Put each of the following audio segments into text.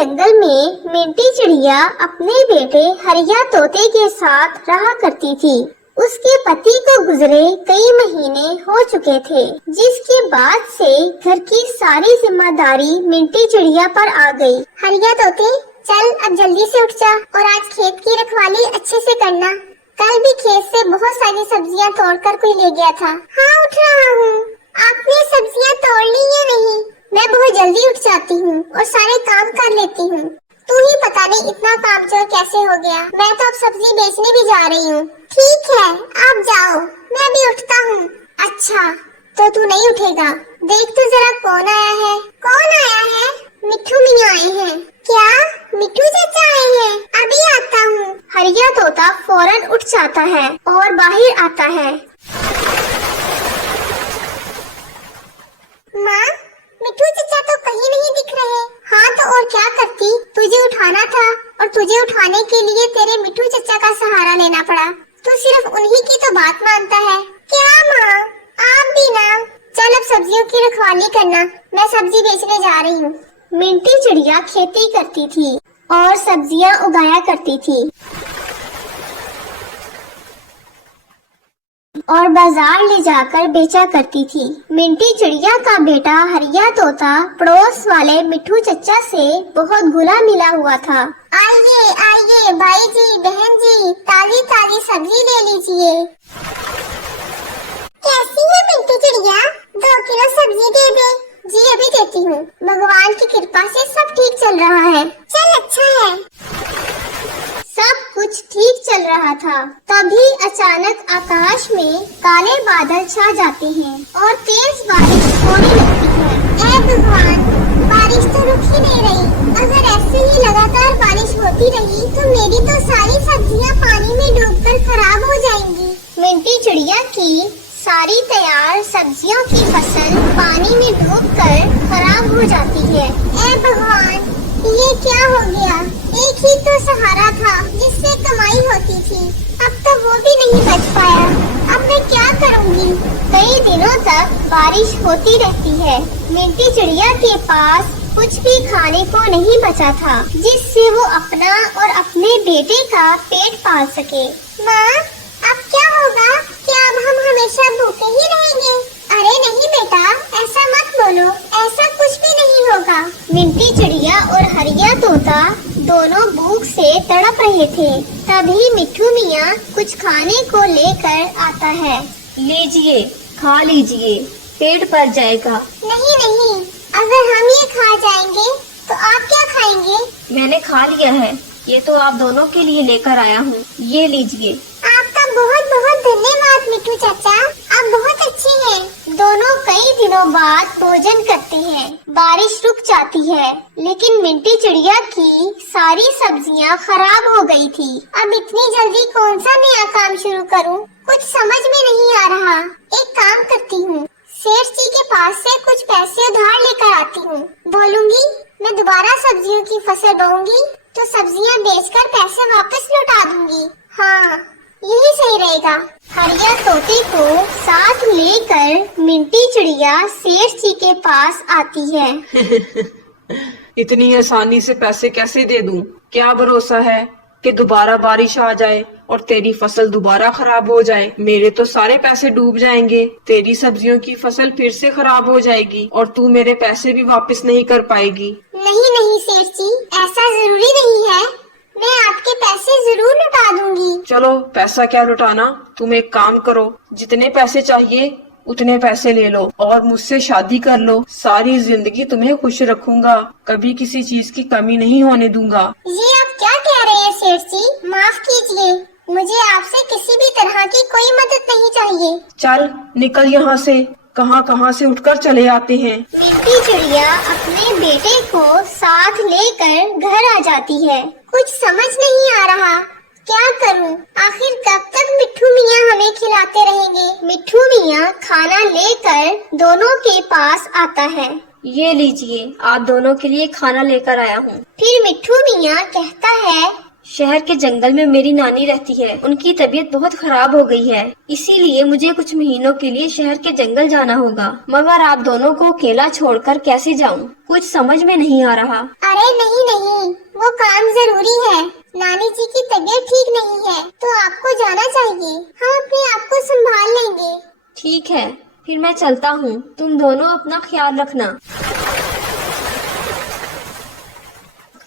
जंगल में मिंटी चिड़िया अपने बेटे हरिया तोते के साथ रहा करती थी। उसके पति को गुजरे कई महीने हो चुके थे, जिसके बाद से घर की सारी जिम्मेदारी मिंटी चिड़िया पर आ गई। हरिया तोते, चल अब जल्दी से उठ जा और आज खेत की रखवाली अच्छे से करना। कल भी खेत से बहुत सारी सब्जियां तोड़कर कोई ले गया था। हाँ, उठ रहा हूँ। आपने सब्जियां तोड़ ली या नहीं? मैं बहुत जल्दी उठ जाती हूँ और सारे काम कर लेती हूँ। तू ही पता नहीं इतना कामचोर कैसे हो गया। मैं तो अब सब्जी बेचने भी जा रही हूँ। ठीक है, आप जाओ, मैं भी उठता हूँ। अच्छा, तो तू नहीं उठेगा? देख तो जरा कौन आया है। कौन आया है? मिट्ठू मियाँ आए हैं। क्या मिट्ठू चाचा आए हैं? अभी आता हूँ। हरिया तोता फौरन उठ जाता है और बाहर आता है। माँ, मिट्ठू चाचा तो कहीं नहीं दिख रहे। हाँ, तो और क्या करती, तुझे उठाना था और तुझे उठाने के लिए तेरे मिट्ठू चाचा का सहारा लेना पड़ा। तू सिर्फ उन्हीं की तो बात मानता है। क्या माँ, आप भी ना। चल अब सब्जियों की रखवाली करना, मैं सब्जी बेचने जा रही हूँ। मिंटी चिड़िया खेती करती थी और सब्जियाँ उगाया करती थी और बाजार ले जाकर बेचा करती थी। मिंटी चिड़िया का बेटा हरिया तोता पड़ोस वाले मिट्ठू चचा से बहुत घुला मिला हुआ था। आइए आइए भाई जी, बहन जी, ताजी ताजी सब्जी ले लीजिए। कैसी है मिंटू चिड़िया? 2 किलो सब्जी दे दे। जी अभी देती हूँ। भगवान की कृपा से सब ठीक चल रहा है। चल अच्छा है। सब कुछ ठीक चल रहा था, तभी अचानक आकाश में काले बादल छा जाते हैं और तेज बारिश होने लगती है। हे भगवान, बारिश तो रुक ही नहीं रही। अगर ऐसे ही लगातार बारिश होती रही तो मेरी तो सारी सब्जियां पानी में डूबकर खराब हो जाएंगी। मिंटी चिड़िया की सारी तैयार सब्जियों की फसल पानी में डूबकर खराब हो जाती है। हे भगवान, ये क्या हो गया? एक ही तो सहारा था जिससे कमाई होती थी, अब तो वो भी नहीं बच पाया। अब मैं क्या करूँगी? कई दिनों तक बारिश होती रहती है। मिंटी चिड़िया के पास कुछ भी खाने को नहीं बचा था जिससे वो अपना और अपने बेटे का पेट पाल सके। माँ, अब क्या होगा? क्या अब हम हमेशा भूखे ही रहेंगे? अरे नहीं बेटा, ऐसा मत बोलो, ऐसा कुछ भी नहीं होगा। मिंटी चिड़िया और हरिया तोता दोनों भूख से तड़प रहे थे। तभी मिट्ठू मियाँ कुछ खाने को लेकर आता है। लीजिए, खा लीजिए, पेट भर जाएगा। नहीं नहीं, अगर हम ये खा जाएंगे तो आप क्या खाएंगे? मैंने खा लिया है, ये तो आप दोनों के लिए लेकर आया हूँ। ये लीजिए। आपका बहुत बहुत धन्यवाद मिट्ठू चाचा, आप बहुत अच्छे हैं। दोनों कई दिनों बाद भोजन करते हैं। बारिश रुक जाती है, लेकिन मिंटी चिड़िया की सारी सब्जियां खराब हो गई थी। अब इतनी जल्दी कौन सा नया काम शुरू करूं? कुछ समझ में नहीं आ रहा। एक काम करती हूँ, सेठ जी के पास से कुछ पैसे उधार लेकर आती हूँ। बोलूंगी मैं दोबारा सब्जियों की फसल बोऊंगी तो सब्जियां बेचकर पैसे वापस लौटा दूंगी। हाँ, यही सही रहेगा। हरिया तोते को साथ लेकर मिंटी चिड़िया सेठ जी के पास आती है। इतनी आसानी से पैसे कैसे दे दूं? क्या भरोसा है कि दोबारा बारिश आ जाए और तेरी फसल दोबारा खराब हो जाए? मेरे तो सारे पैसे डूब जाएंगे, तेरी सब्जियों की फसल फिर से खराब हो जाएगी और तू मेरे पैसे भी वापस नहीं कर पाएगी। नहीं नहीं सेठ जी, ऐसा जरूरी नहीं है, मैं आपके पैसे जरूर लौटा दूंगी। चलो, पैसा क्या लौटाना, तुम एक काम करो, जितने पैसे चाहिए उतने पैसे ले लो और मुझसे शादी कर लो। सारी जिंदगी तुम्हें खुश रखूंगा, कभी किसी चीज की कमी नहीं होने दूंगा। ये आप क्या कह रहे हैं सेठ जी? माफ कीजिए, मुझे आपसे किसी भी तरह की कोई मदद नहीं चाहिए। चल निकल यहाँ से, कहाँ कहाँ से उठकर चले आते हैं। मिंटी चिड़िया अपने बेटे को साथ लेकर घर आ जाती है। कुछ समझ नहीं आ रहा, क्या करूं? आखिर कब तक मिट्ठू मियाँ हमें खिलाते रहेंगे? मिट्ठू मियाँ खाना लेकर दोनों के पास आता है। ये लीजिए, आप दोनों के लिए खाना लेकर आया हूँ। फिर मिट्ठू मियाँ कहता है, शहर के जंगल में मेरी नानी रहती है, उनकी तबीयत बहुत खराब हो गई है, इसीलिए मुझे कुछ महीनों के लिए शहर के जंगल जाना होगा। मगर आप दोनों को अकेला छोड़कर कैसे जाऊं? कुछ समझ में नहीं आ रहा। अरे नहीं नहीं, जरूरी है। नानी जी की तबीयत ठीक नहीं है तो आपको जाना चाहिए। हम अपने आप को संभाल लेंगे। ठीक है, फिर मैं चलता हूँ। तुम दोनों अपना ख्याल रखना।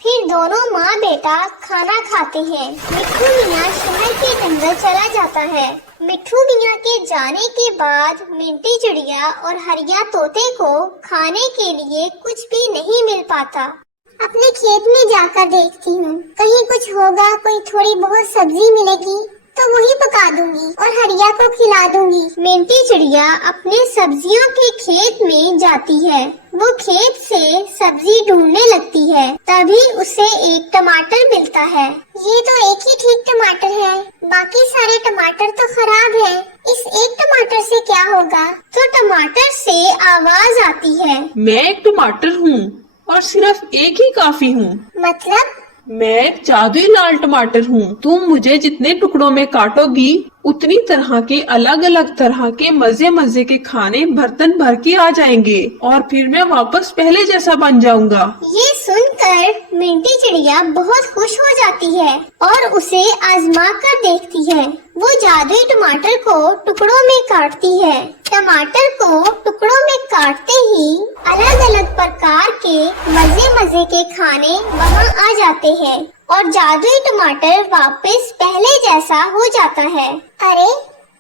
फिर दोनों माँ बेटा खाना खाते हैं। मिट्ठू मियाँ शहर के जंगल चला जाता है। मिट्ठू मियाँ के जाने के बाद मिंटी चिड़िया और हरिया तोते को खाने के लिए कुछ भी नहीं मिल पाता। अपने खेत में जाकर देखती हूँ, कहीं कुछ होगा, कोई थोड़ी बहुत सब्जी मिलेगी तो वही पका दूंगी और हरिया को खिला दूंगी। मिंटी चिड़िया अपने सब्जियों के खेत में जाती है। वो खेत से सब्जी ढूंढने लगती है। तभी उसे एक टमाटर मिलता है। ये तो एक ही ठीक टमाटर है, बाकी सारे टमाटर तो खराब है। इस एक टमाटर से क्या होगा? तो टमाटर से आवाज आती है, मैं एक टमाटर हूँ और सिर्फ एक ही काफी हूँ। मतलब? मैं एक जादुई लाल टमाटर हूँ। तुम मुझे जितने टुकड़ों में काटोगी उतनी तरह के अलग अलग तरह के मजे मजे के खाने बर्तन भर के आ जाएंगे और फिर मैं वापस पहले जैसा बन जाऊंगा। ये सुनकर मिंटी चिड़िया बहुत खुश हो जाती है और उसे आजमा कर देखती है। वो जादुई टमाटर को टुकड़ों में काटती है। टमाटर को टुकड़ों में काटते ही अलग अलग प्रकार के मजे मजे के खाने वहाँ आ जाते हैं और जादुई टमाटर वापस पहले जैसा हो जाता है। अरे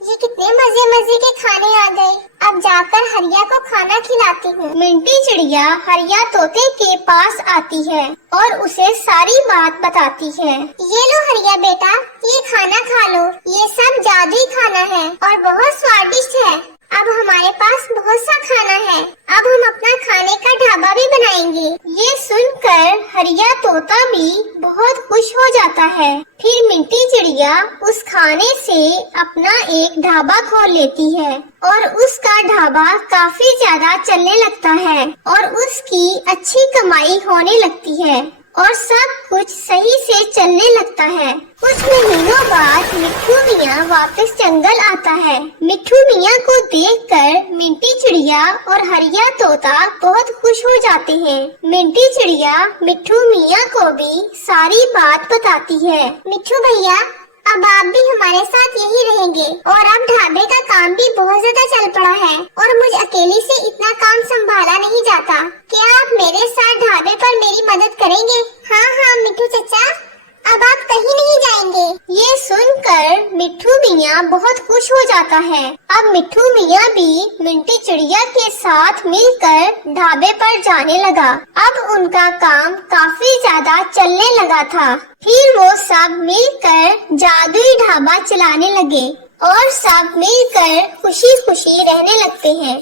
ये कितने मजे मजे के खाने आ गए। अब जाकर हरिया को खाना खिलाती हूँ। मिंटी चिड़िया हरिया तोते के पास आती है और उसे सारी बात बताती है। ये लो हरिया बेटा, ये खाना खा लो। ये सब जादुई खाना है और बहुत स्वादिष्ट है। अब हमारे पास बहुत सा खाना है। अब हम अपना खाने का ढाबा भी बनाएंगे। ये सुनकर हरिया तोता भी बहुत खुश हो जाता है। फिर मिंटी चिड़िया उस खाने से अपना एक ढाबा खोल लेती है और उसका ढाबा काफी ज्यादा चलने लगता है और उसकी अच्छी कमाई होने लगती है और सब कुछ सही से चलने लगता है। कुछ महीनों बाद मिट्ठू मियाँ वापस जंगल आता है। मिट्ठू मियाँ को देखकर मिंटी चिड़िया और हरिया तोता बहुत खुश हो जाते हैं। मिंटी चिड़िया मिट्ठू मियाँ को भी सारी बात बताती है। मिट्ठू भैया, अब आप भी हमारे साथ यही रहेंगे और अब ढाबे का काम भी बहुत ज्यादा चल पड़ा है और मुझ अकेली से इतना काम संभाला नहीं जाता। क्या आप मेरे साथ ढाबे पर मेरी मदद करेंगे? हाँ हाँ मिट्ठू चचा, अब आप कहीं नहीं जाएंगे। ये सुनकर मिट्ठू मियाँ बहुत खुश हो जाता है। अब मिट्ठू मियाँ भी मिंटी चिड़िया के साथ मिलकर ढाबे पर जाने लगा। अब उनका काम काफी ज्यादा चलने लगा था। फिर वो सब मिलकर जादुई ढाबा चलाने लगे और सब मिलकर खुशी खुशी रहने लगते हैं।